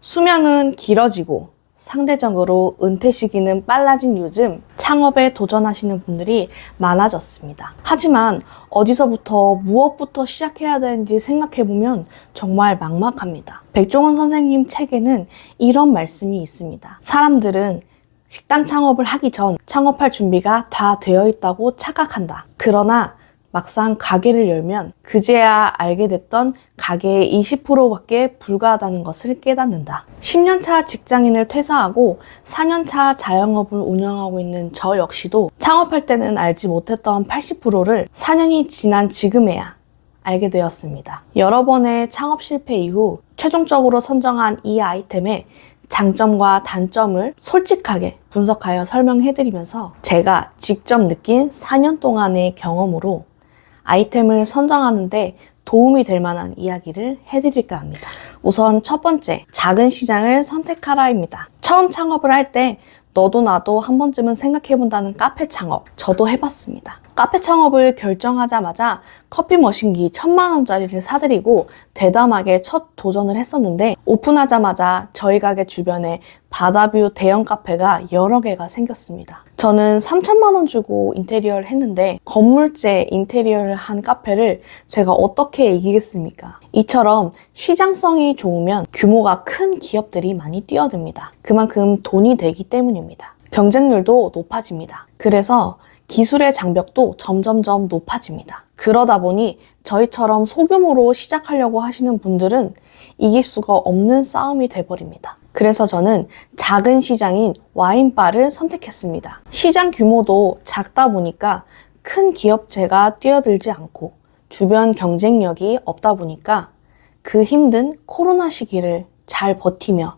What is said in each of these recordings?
수명은 길어지고 상대적으로 은퇴 시기는 빨라진 요즘 창업에 도전하시는 분들이 많아졌습니다. 하지만 어디서부터 무엇부터 시작해야 되는지 생각해보면 정말 막막합니다. 백종원 선생님 책에는 이런 말씀이 있습니다. 사람들은 식당 창업을 하기 전 창업할 준비가 다 되어 있다고 착각한다. 그러나 막상 가게를 열면 그제야 알게 됐던 가게의 20%밖에 불과하다는 것을 깨닫는다. 10년차 직장인을 퇴사하고 4년차 자영업을 운영하고 있는 저 역시도 창업할 때는 알지 못했던 80%를 4년이 지난 지금에야 알게 되었습니다. 여러 번의 창업 실패 이후 최종적으로 선정한 이 아이템의 장점과 단점을 솔직하게 분석하여 설명해드리면서 제가 직접 느낀 4년 동안의 경험으로 아이템을 선정하는데 도움이 될 만한 이야기를 해드릴까 합니다. 우선 첫 번째, 작은 시장을 선택하라입니다. 처음 창업을 할 때 너도 나도 한 번쯤은 생각해본다는 카페 창업, 저도 해봤습니다. 카페 창업을 결정하자마자 커피 머신기 1000만원짜리를 사드리고 대담하게 첫 도전을 했었는데 오픈하자마자 저희 가게 주변에 바다뷰 대형 카페가 여러 개가 생겼습니다. 저는 3000만원 주고 인테리어를 했는데 건물제 인테리어를 한 카페를 제가 어떻게 이기겠습니까? 이처럼 시장성이 좋으면 규모가 큰 기업들이 많이 뛰어듭니다. 그만큼 돈이 되기 때문입니다. 경쟁률도 높아집니다. 그래서 기술의 장벽도 점점점 높아집니다. 그러다 보니 저희처럼 소규모로 시작하려고 하시는 분들은 이길 수가 없는 싸움이 돼버립니다. 그래서 저는 작은 시장인 와인바를 선택했습니다. 시장 규모도 작다 보니까 큰 기업체가 뛰어들지 않고 주변 경쟁력이 없다 보니까 그 힘든 코로나 시기를 잘 버티며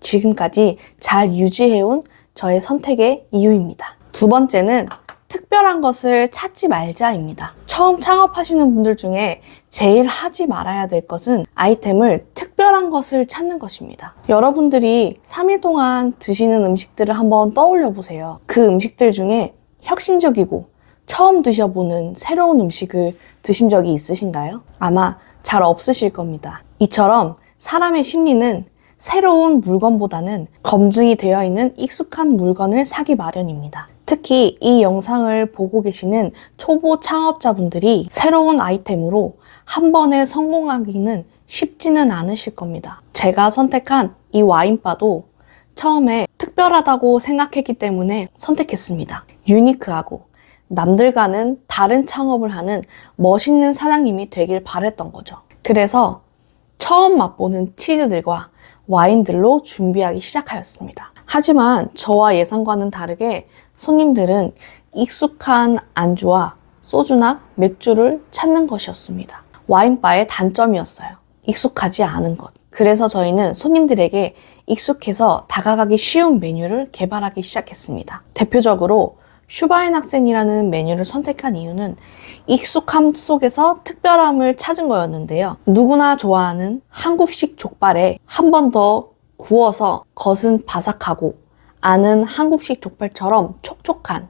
지금까지 잘 유지해온 저의 선택의 이유입니다. 두 번째는 특별한 것을 찾지 말자입니다. 처음 창업하시는 분들 중에 제일 하지 말아야 될 것은 아이템을 특별한 것을 찾는 것입니다. 여러분들이 3일 동안 드시는 음식들을 한번 떠올려 보세요. 그 음식들 중에 혁신적이고 처음 드셔보는 새로운 음식을 드신 적이 있으신가요? 아마 잘 없으실 겁니다. 이처럼 사람의 심리는 새로운 물건보다는 검증이 되어 있는 익숙한 물건을 사기 마련입니다. 특히 이 영상을 보고 계시는 초보 창업자분들이 새로운 아이템으로 한 번에 성공하기는 쉽지는 않으실 겁니다. 제가 선택한 이 와인바도 처음에 특별하다고 생각했기 때문에 선택했습니다. 유니크하고 남들과는 다른 창업을 하는 멋있는 사장님이 되길 바랬던 거죠. 그래서 처음 맛보는 치즈들과 와인들로 준비하기 시작하였습니다. 하지만 저와 예상과는 다르게 손님들은 익숙한 안주와 소주나 맥주를 찾는 것이었습니다. 와인바의 단점이었어요. 익숙하지 않은 것. 그래서 저희는 손님들에게 익숙해서 다가가기 쉬운 메뉴를 개발하기 시작했습니다. 대표적으로 슈바인학센이라는 메뉴를 선택한 이유는 익숙함 속에서 특별함을 찾은 거였는데요. 누구나 좋아하는 한국식 족발에 한 번 더 구워서 겉은 바삭하고 안은 한국식 족발처럼 촉촉한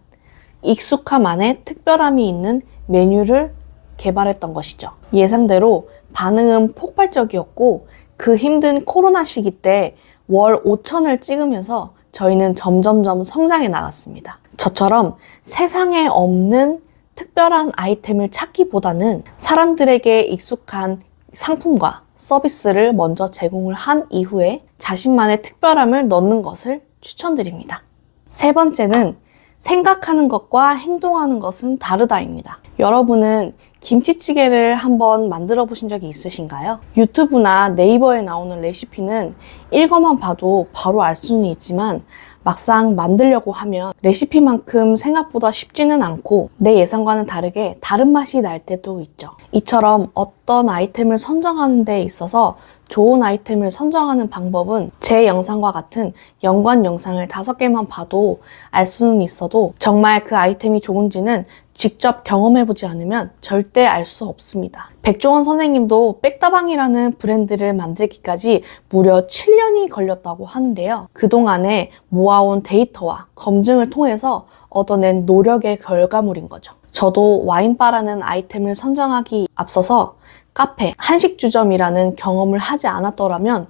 익숙함 안에 특별함이 있는 메뉴를 개발했던 것이죠. 예상대로 반응은 폭발적이었고 그 힘든 코로나 시기 때 월 5천을 찍으면서 저희는 점점점 성장해 나갔습니다. 저처럼 세상에 없는 특별한 아이템을 찾기보다는 사람들에게 익숙한 상품과 서비스를 먼저 제공을 한 이후에 자신만의 특별함을 넣는 것을 추천드립니다. 세 번째는 생각하는 것과 행동하는 것은 다르다입니다. 여러분은 김치찌개를 한번 만들어 보신 적이 있으신가요? 유튜브나 네이버에 나오는 레시피는 읽어만 봐도 바로 알 수는 있지만 막상 만들려고 하면 레시피만큼 생각보다 쉽지는 않고 내 예상과는 다르게 다른 맛이 날 때도 있죠. 이처럼 어떤 아이템을 선정하는 데 있어서 좋은 아이템을 선정하는 방법은 제 영상과 같은 연관 영상을 5개만 봐도 알 수는 있어도 정말 그 아이템이 좋은지는 직접 경험해보지 않으면 절대 알 수 없습니다. 백종원 선생님도 백다방이라는 브랜드를 만들기까지 무려 7년이 걸렸다고 하는데요. 그동안에 모아온 데이터와 검증을 통해서 얻어낸 노력의 결과물인 거죠. 저도 와인바라는 아이템을 선정하기 앞서서 카페, 한식주점이라는 경험을 하지 않았더라면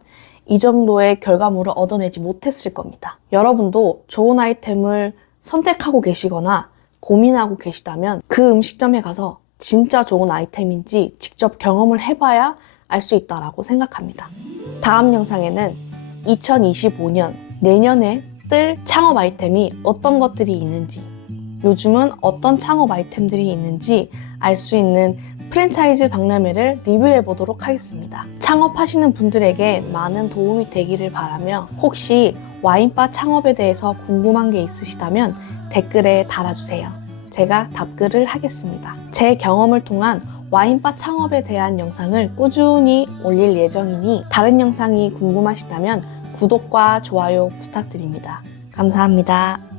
이 정도의 결과물을 얻어내지 못했을 겁니다. 여러분도 좋은 아이템을 선택하고 계시거나 고민하고 계시다면 그 음식점에 가서 진짜 좋은 아이템인지 직접 경험을 해봐야 알 수 있다고 생각합니다. 다음 영상에는 2025년 내년에 뜰 창업 아이템이 어떤 것들이 있는지, 요즘은 어떤 창업 아이템들이 있는지 알 수 있는 프랜차이즈 박람회를 리뷰해 보도록 하겠습니다. 창업하시는 분들에게 많은 도움이 되기를 바라며, 혹시 와인바 창업에 대해서 궁금한 게 있으시다면 댓글에 달아주세요. 제가 답글을 하겠습니다. 제 경험을 통한 와인바 창업에 대한 영상을 꾸준히 올릴 예정이니 다른 영상이 궁금하시다면 구독과 좋아요 부탁드립니다. 감사합니다.